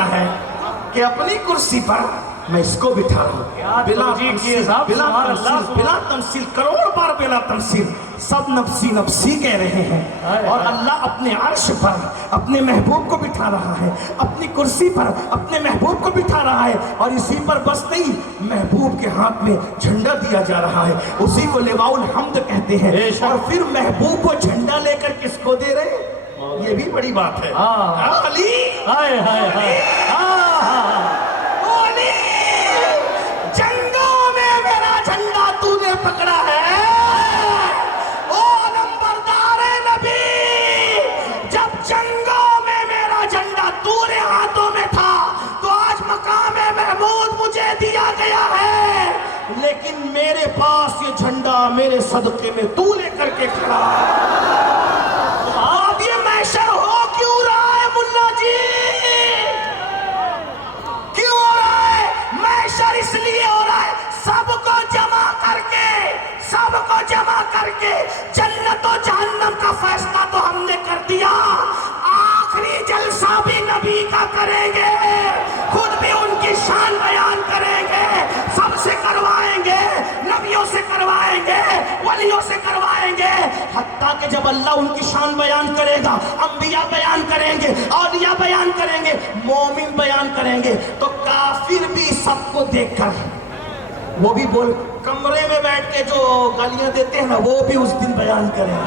कहना है कि अपनी कुर्सी पर मैं इसको बिठा रहा हूँ बिला तमसील करोड़ बार बिला तमसील सब नफसी नफसी कह रहे हैं। और अल्लाह अपने अर्श पर अपने महबूब को बिठा रहा है, अपनी कुर्सी पर अपने महबूब को बिठा रहा है। और इसी पर बस नहीं, महबूब के हाथ में झंडा दिया जा रहा है, उसी को लिवाउल हम्द कहते हैं। और फिर महबूब को झंडा लेकर किसको दे रहे हैं, ये भी बड़ी बात है। अली हाय हाय हाय जंगों में मेरा झंडा तूने पकड़ा है, ओ नंबरदार नबी। जब जंगों में मेरा झंडा तूने हाथों में था तो आज मकाम महमूद मुझे दिया गया है, लेकिन मेरे पास ये झंडा मेरे सदके में तू लेकर के खड़ा है। अब ये महशर हो क्यों रहा है मुल्ला जी, क्यों हो रहा है महशर? इसलिए हो रहा है सबको जमा करके जन्नत और जहन्नम का फैसला तो हमने कर दिया, आखिरी जलसा भी नबी का करेंगे, खुद भी उनकी शान बयान करेंगे, सबसे करवाएंगे, नबियों से करवाएंगे, वलियों से करवाएंगे। हत्ता कि जब अल्लाह उनकी शान बयान करेगा, अंबिया बयान करेंगे, औलिया बयान करेंगे, मोमिन बयान करेंगे, तो काफिर भी सबको देखकर वो भी बोल, कमरे में बैठ के जो गालियां देते हैं ना, वो भी उस दिन बयान करेंगे।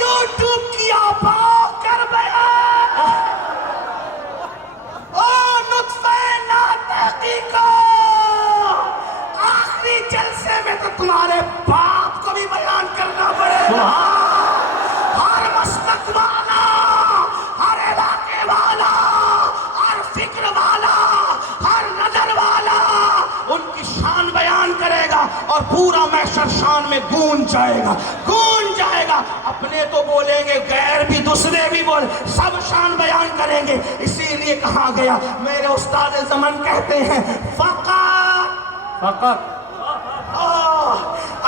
यूट्यूब की आप कर बयान, ओ नुत्फे नातकी को आखिरी जलसे में तो तुम्हारे बाप को भी बयान करना पड़ेगा। हर मस्तक वाला, हर इलाके वाला, हर फिक्र वाला, हर नजर वाला उनकी शान बयान करेगा और पूरा महशर शान में गूंज जाएगा, गूंज जाएगा। अपने तो बोलेंगे, गैर भी, दूसरे भी बोल, सब शान बयान करेंगे। इसीलिए कहा गया, मेरे उस्ताद ज़मान कहते हैं, फकत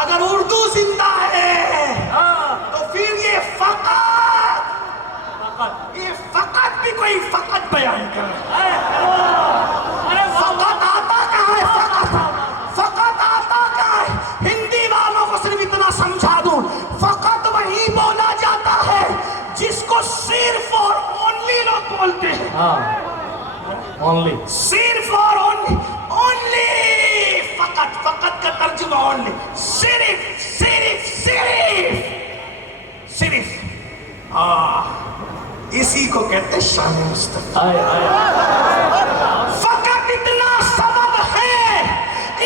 अगर उर्दू जिंदा है तो फिर ये फकत भी कोई फकत बयान करे। फकत आता कहाँ है, फकत आता कहाँ है? हिंदी वालों को सिर्फ इतना समझा दूं, फकत वही बोला जाता है जिसको सिर्फ और ओनली लोग बोलते हैं। ओनली, सिर्फ और ओनली, फकत का तर्जुमा ओनली, सिर्फ सिर्फ सिर्फ सिर्फ। इसी को कहते शान मुस्तफा। फकत इतना सबब है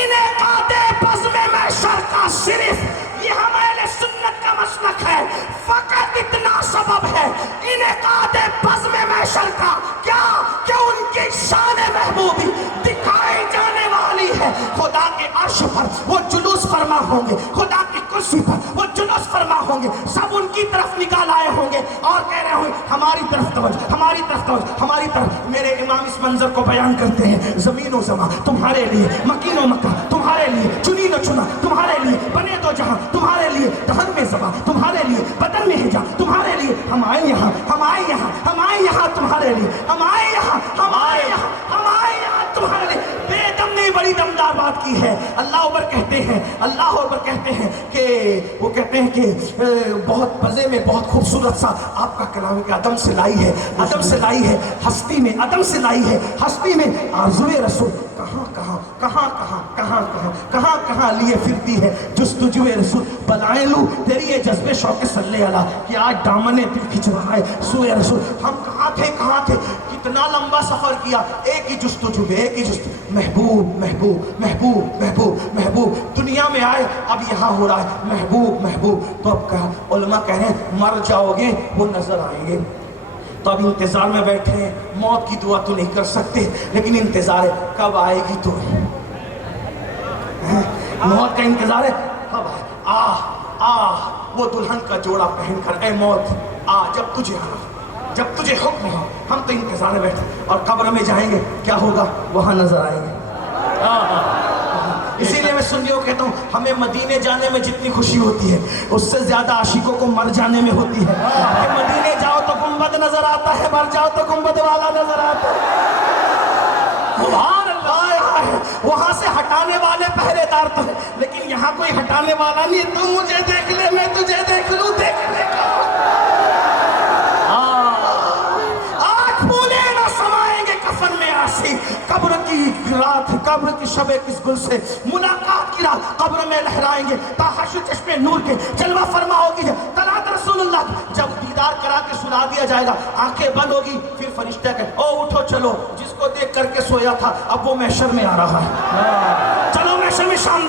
इन्हें कादे बज़्म महशर का, सिर्फ ये हमारे सुन्नत का मसलक है। फकत इतना सबब है इन्हें कादे बज़्म महशर का, क्या कि उनकी शान महबूबी दिखाई जाने वाली है। खुदा के अर्श पर वो जुलूस फरमा होंगे, खुदा की कुर्सी पर वो जुलूस फरमा होंगे, सब उनकी तरफ निकाल आए होंगे और कह रहे होंगे, हमारी तरफ तवज्जो, हमारी तरफ तवज्जो, हमारी तरफ। मेरे इमाम इस मंजर को बयान करते हैं, ज़मीन व ज़मा तुम्हारे लिए, मकीन व मक्का तुम्हारे लिए, चुनी न चुना तुम्हारे लिए, बने तो जहां तुम्हारे लिए, दहन में ज़बा तुम्हारे लिए, बदन में हिजा तुम्हारे लिए। हम आए यहाँ, हम आए यहाँ, हम आए यहाँ तुम्हारे लिए, हम आए यहाँ, हम आए यहाँ, हम आए यहाँ तुम्हारे लिए। बेदम ने बड़ी दमदार बात की है। अल्लाह अकबर कहते हैं, अल्लाह अकबर कहते हैं कि वो कहते हैं कि बहुत मज़े में, बहुत खूबसूरत सा आपका कलाम के अदम से लाई है, अदम से लाई है, हस्ती में अदम से लाई है, हस्ती में आरज़ुए रसूल कहाँ लिए फिरती है जुस्तुजुए रसूल। बलाए लूं तेरी ये जज्बे शौक़ सल्ले अला कि आज दामने दिल खिंच रहा है सुए रसूल। हम कहाँ थे, कितना लंबा सफ़र किया, एक ही जुस्तुजु, एक ही जुस्तुजु, महबूब महबूब महबूब महबूब महबूब। दुनिया में आए, अब यहाँ हो रहा है महबूब महबूब। तो अब कहा, उलमा कह रहे हैं मर जाओगे वो नजर आएंगे, तो अब इंतजार में बैठे हैं। मौत की दुआ तो नहीं कर सकते, लेकिन इंतजार है कब आएगी तो, मौत का इंतजार है कब आए। वो दुल्हन का जोड़ा पहनकर, ए मौत आ जब तुझे आना, जब तुझे हुक्म हो। हम तो इंतजार में बैठे और कब्र में जाएंगे, क्या होगा वहां नजर आएंगे। इसीलिए मैं सुन्नियों कहता हूँ, हमें मदीने जाने में जितनी खुशी होती है उससे ज्यादा आशिकों को मर जाने में होती है। कि मदीने जाओ तो گنبد نظر آتا ہے, مر جاؤ تو گنبد والا نظر آتا ہے. سبحان اللہ. ہائے ہائے, وہاں سے ہٹانے والے پہرے دار تو ہے, لیکن یہاں کوئی ہٹانے والا نہیں. تو مجھے دیکھ لے, میں تجھے دیکھ لوں, دیکھنے کا آنکھ بھولے نہ سمائیں گے کفن میں آسی. قبر کی رات, قبر کی شب کس گل سے, ملاقات کی رات قبر میں لہرائیں گے. تاحشر چشمے نور کے جلوہ فرما ہوگی طلعت رسول اللہ. جب دیدار کرا کے سنا دیا جائے گا, آنکھیں بند ہوگی, پھر فرشتہ کہ او اٹھو چلو, جس کو دیکھ کر کے سویا تھا اب وہ محشر میں آ رہا ہے, چلو محشر میں شان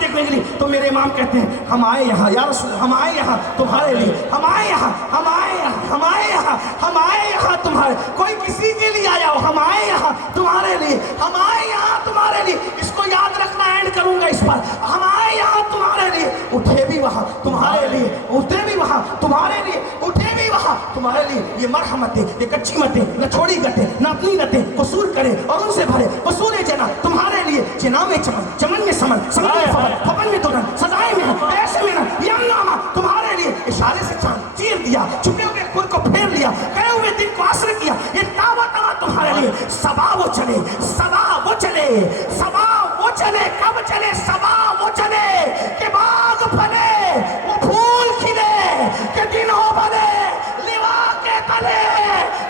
دیکھنے کے لیے. تو میرے امام کہتے ہیں ہم آئے یہاں یا رسول, ہم آئے یہاں تمہارے لیے, ہم آئے یہاں, ہم آئے یہاں, ہم آئے یہاں, ہم آئے یہاں تمہارے. کوئی کسی کے لیے آیا ہو, ہم آئے یہاں تمہارے لیے, ہم آئے یہاں تمہارے لیے. اس کو یاد رکھنا, اینڈ کروں گا اس پر. ہم آئے یہاں تمہارے لیے, اٹھے بھی وہاں تمہارے لیے, اٹھے بھی وہاں تمہارے لیے, اٹھے بھی وہاں تمہارے لیے. یہ مرحمتیں, یہ کچی متیں, نہ چھوڑی گتیں, نہ اپنی نتیں, قصور کرے اور ان سے بھرے قصور جنا تمہارے لیے. جنا میں چمن, چمن میں سمن, سمن میں فبن, فبن میں دورن, سزائیں میں ہم, ایسے میں نہ یم نامہ تمہارے لیے. اشارے سے چاند چیر دیا, چھپے ہوئے خود کو پھیر لیا, گئے ہوئے دن کو عصر کیا. یہ تاوا توا تمہارے لیے. صبا وہ چلے, صبا وہ چلے, صبا وہ چلے, کب چلے صبا وہ چلے, کہ باغ پھلے, وہ پھول کھلے, کہ دن ہو بھلے, لیوا کے تلے,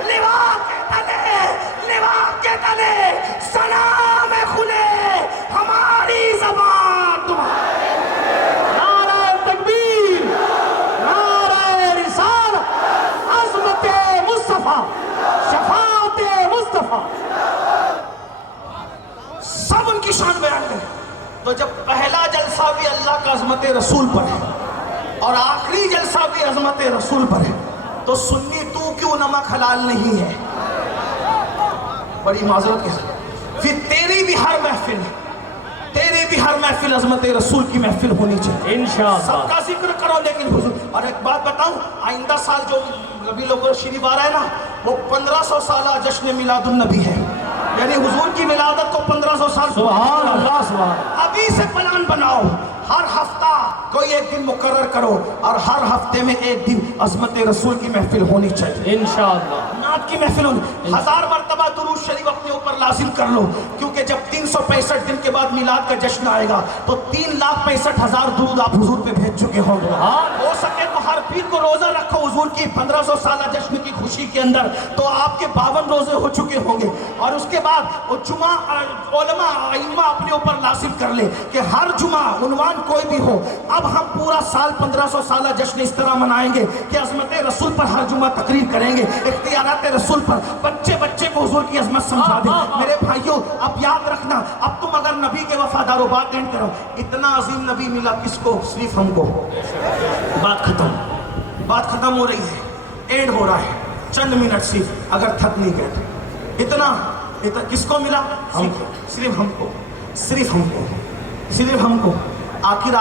لیوا کے تلے, لیوا کے تلے, سلام کھلے, ہماری زبان تمہارے. نعرہ تکبیر, نعرہ رسالت, عظمت مصطفیٰ, شفاعت مصطفیٰ. سب ان کی شان بیان کریں. تو جب پہلا جلسہ بھی اللہ کا عظمت رسول پر ہے اور آخری جلسہ بھی عظمت رسول پر ہے, تو سنی تو کیوں نمک حلال نہیں ہے؟ بڑی معذرت کے ساتھ. پھر تیری بھی ہر محفل, تیری بھی ہر محفل عظمت رسول کی محفل ہونی چاہیے. انشاءاللہ. سب کا ذکر کرو لیکن حضور. اور ایک بات بتاؤں, آئندہ سال جو ربیع الاول شریف آ رہا ہے نا, وہ 1500 سالہ جشن میلاد النبی ہے. یعنی حضور کی ولادت کو 1500 سال. سبحان اللہ, سبحان. ابھی سے پلان بناؤ, ہر ہفتہ کوئی ایک دن مقرر کرو اور ہر ہفتے میں ایک دن عظمت رسول کی محفل ہونی چاہیے. انشاءاللہ. نعت کی محفل ہونی. 1000 مرتبہ درود شریف اپنے اوپر لازم کر لو, کیونکہ جب 365 دن کے بعد میلاد کا جشن آئے گا تو 3,65,000 درود آپ حضور پہ بھیج چکے ہوں گے. ہو سکے تو ہر پیر کو روزہ رکھو حضور کی 1500 سالہ جشن کی خوشی کے اندر, تو آپ کے 52 روزے ہو چکے ہوں گے. اور اس کے بعد جمعہ علماء ائمہ اپنے اوپر لازم کر لے کہ ہر جمعہ عنوان کوئی بھی ہو, اب ہم پورا سال 1500 سالہ جشن اس طرح منائیں گے کہ عظمت رسول پر ہر جمعہ تقریر کریں گے, اختیارات رسول پر, بچے کو حضور کی عظمت سمجھا دیں. میرے بھائیوں, اب یاد رکھنا, اب تم اگر نبی کے وفادار ہو, بات اینڈ کرو, اتنا عظیم نبی ملا کس کو؟ صرف ہم کو. بات ختم, بات ختم ہو رہی ہے, اینڈ ہو رہا ہے, چند منٹ صرف, اگر تھک نہیں گئے تو. اتنا کس کو ملا؟ صرف ہم کو, صرف ہم کو, صرف ہم کو. آخر